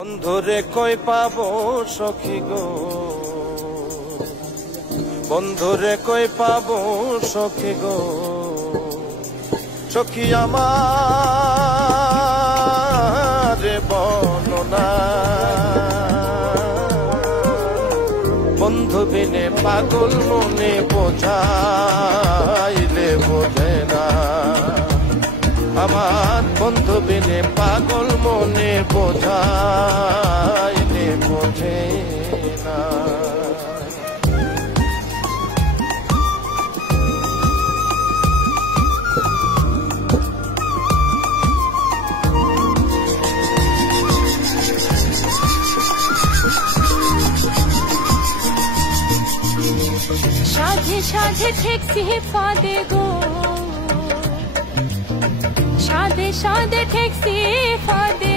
বন্ধুরে কই পাবো সখী গো, বন্ধুরে কই পাবো সখী গো, সখী আমার বলো না। বন্ধু বিনে পাগল মনে বোঝাইলে বোঝে না, আমার বন্ধু বিনে পাগল মনে বোঝাইলে বোঝে না। সাধে সাধে ঠেকছি ফাঁদে গো, সাধে সাধে ঠেকছি ফাঁদে